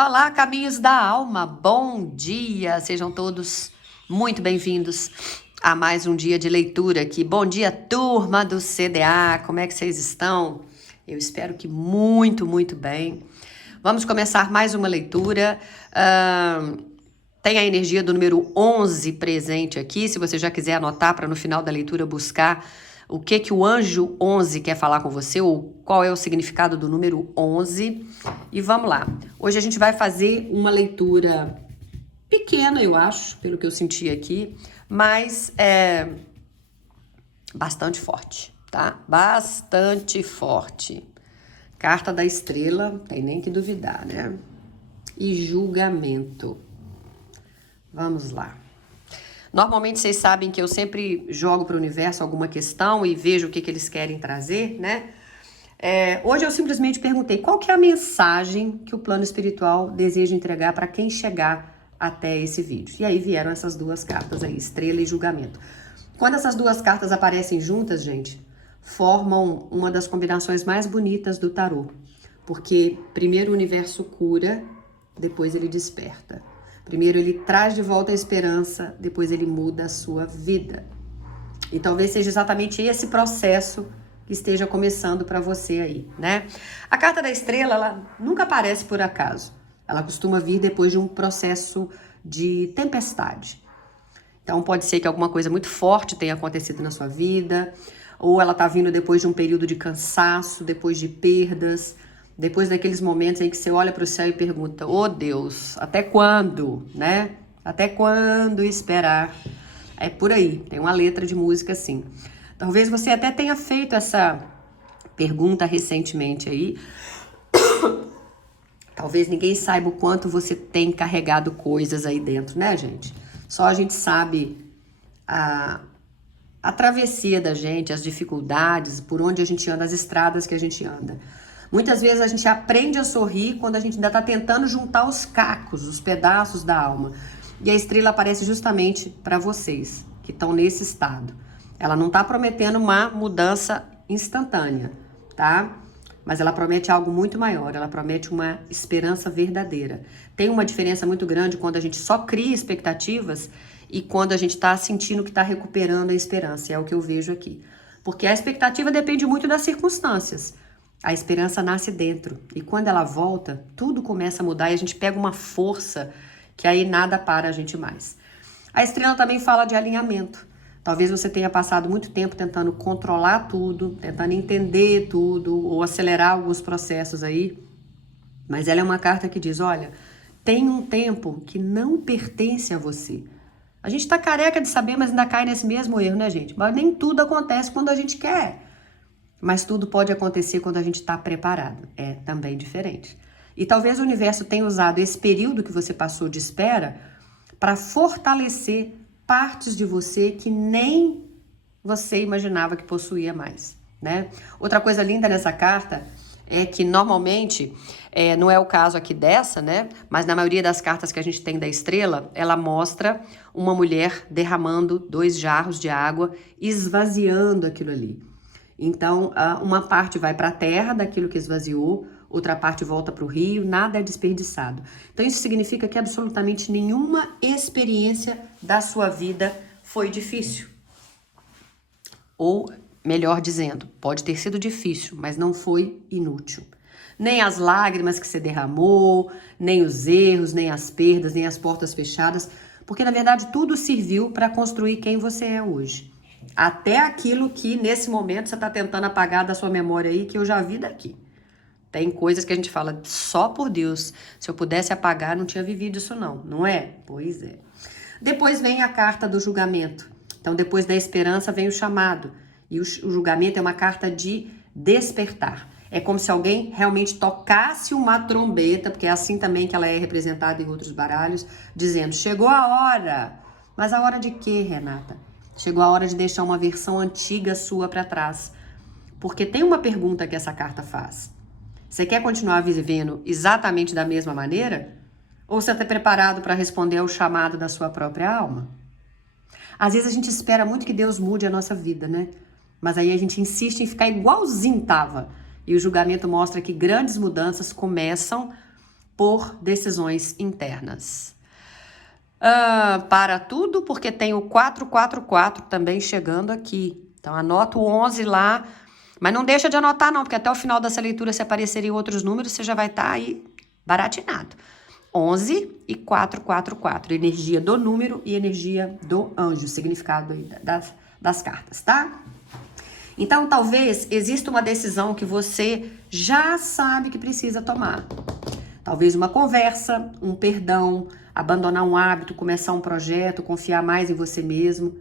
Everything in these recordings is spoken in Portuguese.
Olá, caminhos da alma, bom dia! Sejam todos muito bem-vindos a mais um dia de leitura aqui. Bom dia, turma do CDA, como é que vocês estão? Eu espero que muito bem. Vamos começar mais uma leitura. Tem a energia do número 11 presente aqui, se você já quiser anotar para no final da leitura buscar o que o anjo 11 quer falar com você, ou qual é o significado do número 11. E vamos lá. Hoje a gente vai fazer uma leitura pequena, eu acho, pelo que eu senti aqui, mas é bastante forte, tá? Bastante forte. Carta da estrela, tem nem que duvidar, né? E julgamento. Vamos lá. Normalmente vocês sabem que eu sempre jogo para o universo alguma questão e vejo o que eles querem trazer, né? Hoje eu simplesmente perguntei qual que é a mensagem que o plano espiritual deseja entregar para quem chegar até esse vídeo. E aí vieram essas duas cartas aí, estrela e julgamento. Quando essas duas cartas aparecem juntas, gente, formam uma das combinações mais bonitas do tarô. Porque primeiro o universo cura, depois ele desperta. Primeiro ele traz de volta a esperança, depois ele muda a sua vida. E talvez seja exatamente esse processo que esteja começando para você aí, né? A carta da estrela, ela nunca aparece por acaso. Ela costuma vir depois de um processo de tempestade. Então pode ser que alguma coisa muito forte tenha acontecido na sua vida, ou ela tá vindo depois de um período de cansaço, depois de perdas, depois daqueles momentos em que você olha para o céu e pergunta, oh Deus, até quando, né? Até quando esperar? É por aí, tem uma letra de música assim. Talvez você até tenha feito essa pergunta recentemente aí. Talvez ninguém saiba o quanto você tem carregado coisas aí dentro, né, gente? Só a gente sabe a travessia da gente, as dificuldades, por onde a gente anda, as estradas que a gente anda. Muitas vezes a gente aprende a sorrir quando a gente ainda está tentando juntar os cacos, os pedaços da alma. E a estrela aparece justamente para vocês que estão nesse estado. Ela não está prometendo uma mudança instantânea, tá? Mas ela promete algo muito maior, ela promete uma esperança verdadeira. Tem uma diferença muito grande quando a gente só cria expectativas e quando a gente está sentindo que está recuperando a esperança. É o que eu vejo aqui. Porque a expectativa depende muito das circunstâncias. A esperança nasce dentro. E quando ela volta, tudo começa a mudar e a gente pega uma força que aí nada para a gente mais. A estrela também fala de alinhamento. Talvez você tenha passado muito tempo tentando controlar tudo, tentando entender tudo ou acelerar alguns processos aí. Mas ela é uma carta que diz, olha, tem um tempo que não pertence a você. A gente tá careca de saber, mas ainda cai nesse mesmo erro, né, gente? Mas nem tudo acontece quando a gente quer. Mas tudo pode acontecer quando a gente está preparado. É também diferente. E talvez o universo tenha usado esse período que você passou de espera para fortalecer partes de você que nem você imaginava que possuía mais, né? Outra coisa linda nessa carta é que normalmente, não é o caso aqui dessa, né? Mas na maioria das cartas que a gente tem da estrela, ela mostra uma mulher derramando 2 jarros de água, esvaziando aquilo ali. Então, uma parte vai para a terra daquilo que esvaziou, outra parte volta para o rio, nada é desperdiçado. Então, isso significa que absolutamente nenhuma experiência da sua vida foi difícil. Ou, melhor dizendo, pode ter sido difícil, mas não foi inútil. Nem as lágrimas que você derramou, nem os erros, nem as perdas, nem as portas fechadas, porque, na verdade, tudo serviu para construir quem você é hoje. Até aquilo que nesse momento você está tentando apagar da sua memória aí, que eu já vi daqui. Tem coisas que a gente fala, só por Deus, se eu pudesse apagar, não tinha vivido isso não, não é? Pois é. Depois vem a carta do julgamento. Então, depois da esperança vem o chamado. E o julgamento é uma carta de despertar. É como se alguém realmente tocasse uma trombeta, porque é assim também que ela é representada em outros baralhos, dizendo, chegou a hora. Mas a hora de quê, Renata? Chegou a hora de deixar uma versão antiga sua para trás. Porque tem uma pergunta que essa carta faz. Você quer continuar vivendo exatamente da mesma maneira? Ou você está preparado para responder ao chamado da sua própria alma? Às vezes a gente espera muito que Deus mude a nossa vida, né? Mas aí a gente insiste em ficar igualzinho tava. E o julgamento mostra que grandes mudanças começam por decisões internas. Para tudo, porque tem o 444 também chegando aqui. Então, anota o 11 lá, mas não deixa de anotar não, porque até o final dessa leitura, se aparecerem outros números, você já vai estar aí baratinado. 11 e 444, energia do número e energia do anjo, significado aí das cartas, tá? Então, talvez exista uma decisão que você já sabe que precisa tomar. Talvez uma conversa, um perdão, abandonar um hábito, começar um projeto, confiar mais em você mesmo.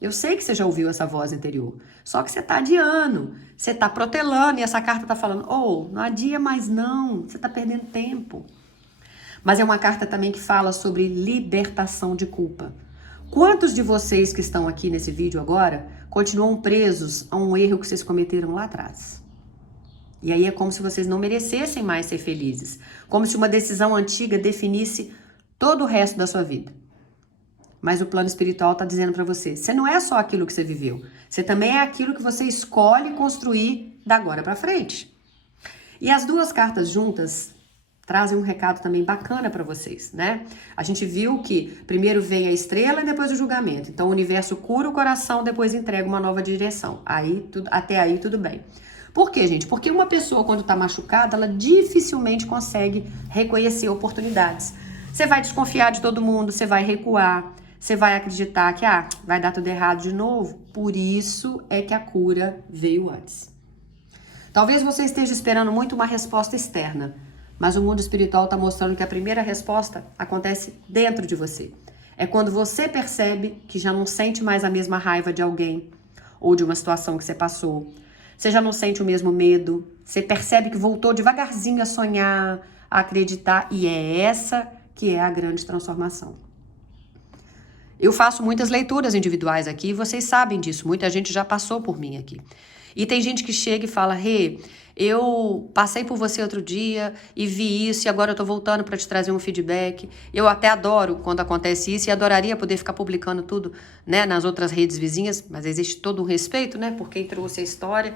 Eu sei que você já ouviu essa voz interior, só que você está adiando, você está protelando e essa carta está falando, não adia mais não, você está perdendo tempo. Mas é uma carta também que fala sobre libertação de culpa. Quantos de vocês que estão aqui nesse vídeo agora continuam presos a um erro que vocês cometeram lá atrás? E aí é como se vocês não merecessem mais ser felizes. Como se uma decisão antiga definisse todo o resto da sua vida. Mas o plano espiritual está dizendo para você, você não é só aquilo que você viveu. Você também é aquilo que você escolhe construir da agora para frente. E as duas cartas juntas trazem um recado também bacana para vocês, né? A gente viu que primeiro vem a estrela e depois o julgamento. Então o universo cura o coração, depois entrega uma nova direção. Até aí tudo bem. Por quê, gente? Porque uma pessoa quando está machucada, ela dificilmente consegue reconhecer oportunidades. Você vai desconfiar de todo mundo, você vai recuar, você vai acreditar que vai dar tudo errado de novo. Por isso é que a cura veio antes. Talvez você esteja esperando muito uma resposta externa, mas o mundo espiritual está mostrando que a primeira resposta acontece dentro de você. É quando você percebe que já não sente mais a mesma raiva de alguém ou de uma situação que você passou. Você já não sente o mesmo medo. Você percebe que voltou devagarzinho a sonhar, a acreditar. E é essa que é a grande transformação. Eu faço muitas leituras individuais aqui e vocês sabem disso. Muita gente já passou por mim aqui. E tem gente que chega e fala, eu passei por você outro dia e vi isso e agora eu tô voltando para te trazer um feedback. Eu até adoro quando acontece isso e adoraria poder ficar publicando tudo, né, nas outras redes vizinhas, mas existe todo um respeito, né, por quem trouxe a história,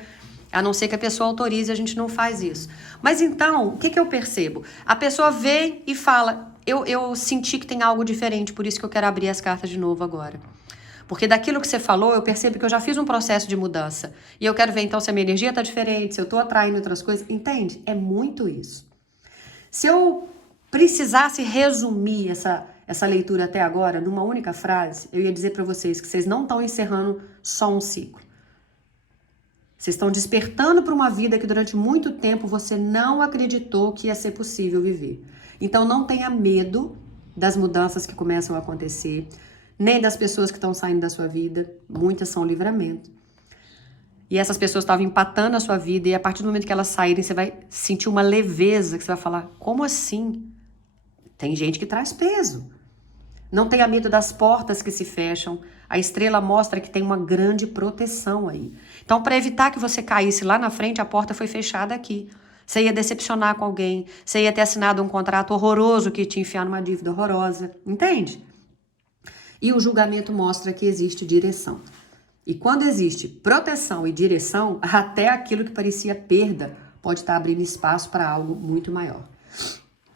a não ser que a pessoa autorize, a gente não faz isso. Mas então, o que eu percebo? A pessoa vem e fala, eu senti que tem algo diferente, por isso que eu quero abrir as cartas de novo agora. Porque daquilo que você falou, eu percebo que eu já fiz um processo de mudança. E eu quero ver, então, se a minha energia está diferente, se eu estou atraindo outras coisas. Entende? É muito isso. Se eu precisasse resumir essa leitura até agora numa única frase, eu ia dizer para vocês que vocês não estão encerrando só um ciclo. Vocês estão despertando para uma vida que durante muito tempo você não acreditou que ia ser possível viver. Então, não tenha medo das mudanças que começam a acontecer, nem das pessoas que estão saindo da sua vida, muitas são livramento. E essas pessoas estavam empatando a sua vida e a partir do momento que elas saírem, você vai sentir uma leveza, que você vai falar, como assim? Tem gente que traz peso. Não tenha medo das portas que se fecham. A estrela mostra que tem uma grande proteção aí. Então, para evitar que você caísse lá na frente, a porta foi fechada aqui. Você ia decepcionar com alguém, você ia ter assinado um contrato horroroso que te enfiar numa dívida horrorosa, entende? E o julgamento mostra que existe direção. E quando existe proteção e direção, até aquilo que parecia perda pode estar abrindo espaço para algo muito maior.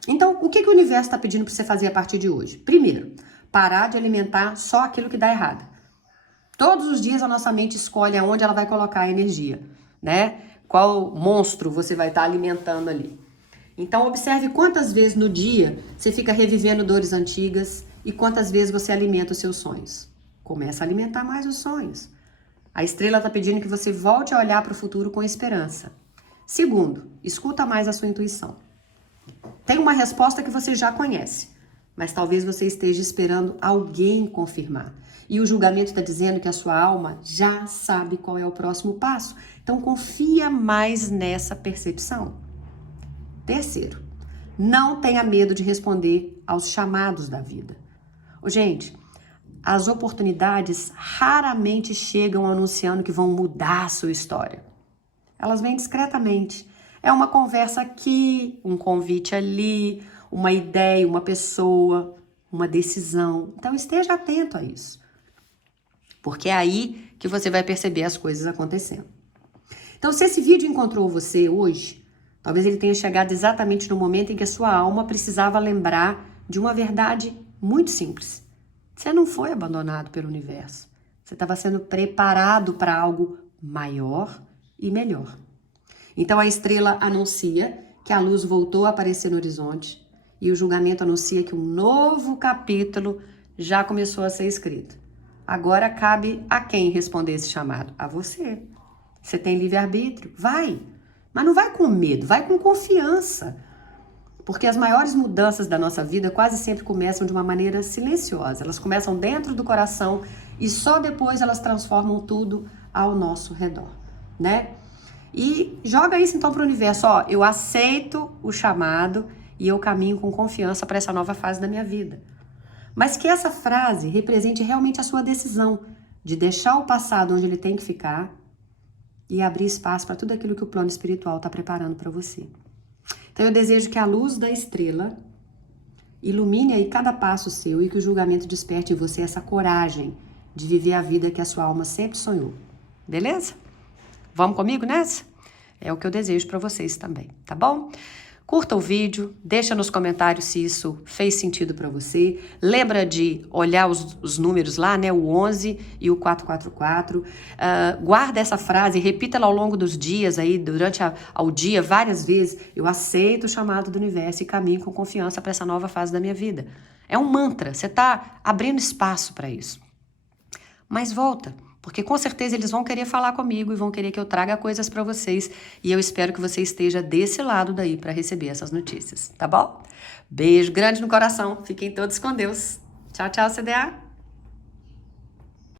Então, o que o universo está pedindo para você fazer a partir de hoje? Primeiro, parar de alimentar só aquilo que dá errado. Todos os dias a nossa mente escolhe aonde ela vai colocar a energia, né? Qual monstro você vai estar alimentando ali. Então, observe quantas vezes no dia você fica revivendo dores antigas e quantas vezes você alimenta os seus sonhos. Começa a alimentar mais os sonhos. A estrela está pedindo que você volte a olhar para o futuro com esperança. Segundo, escuta mais a sua intuição. Tem uma resposta que você já conhece, mas talvez você esteja esperando alguém confirmar. E o julgamento está dizendo que a sua alma já sabe qual é o próximo passo. Então, confia mais nessa percepção. Terceiro, não tenha medo de responder aos chamados da vida. Gente, as oportunidades raramente chegam anunciando que vão mudar a sua história. Elas vêm discretamente. É uma conversa aqui, um convite ali, uma ideia, uma pessoa, uma decisão. Então esteja atento a isso. Porque é aí que você vai perceber as coisas acontecendo. Então, se esse vídeo encontrou você hoje, Talvez ele tenha chegado exatamente no momento em que a sua alma precisava lembrar de uma verdade muito simples. Você não foi abandonado pelo universo. Você estava sendo preparado para algo maior e melhor. Então a estrela anuncia que a luz voltou a aparecer no horizonte e o julgamento anuncia que um novo capítulo já começou a ser escrito. Agora cabe a quem responder esse chamado? A você. Você tem livre-arbítrio? Vai! Mas não vai com medo, vai com confiança. Porque as maiores mudanças da nossa vida quase sempre começam de uma maneira silenciosa. Elas começam dentro do coração e só depois elas transformam tudo ao nosso redor, né? E joga isso então para o universo. Ó, eu aceito o chamado e eu caminho com confiança para essa nova fase da minha vida. Mas que essa frase represente realmente a sua decisão de deixar o passado onde ele tem que ficar e abrir espaço para tudo aquilo que o plano espiritual está preparando para você. Então eu desejo que a luz da estrela ilumine aí cada passo seu e que o julgamento desperte em você essa coragem de viver a vida que a sua alma sempre sonhou. Beleza? Vamos comigo nessa? É o que eu desejo para vocês também, tá bom? Curta o vídeo, deixa nos comentários se isso fez sentido para você. Lembra de olhar os números lá, né? O 11 e o 444. Guarda essa frase, repita-la ao longo dos dias aí, durante ao dia, várias vezes. Eu aceito o chamado do universo e caminho com confiança para essa nova fase da minha vida. É um mantra, você está abrindo espaço para isso. Mas volta. Porque com certeza eles vão querer falar comigo e vão querer que eu traga coisas para vocês. E eu espero que você esteja desse lado daí para receber essas notícias, tá bom? Beijo grande no coração. Fiquem todos com Deus. Tchau, tchau, CDA.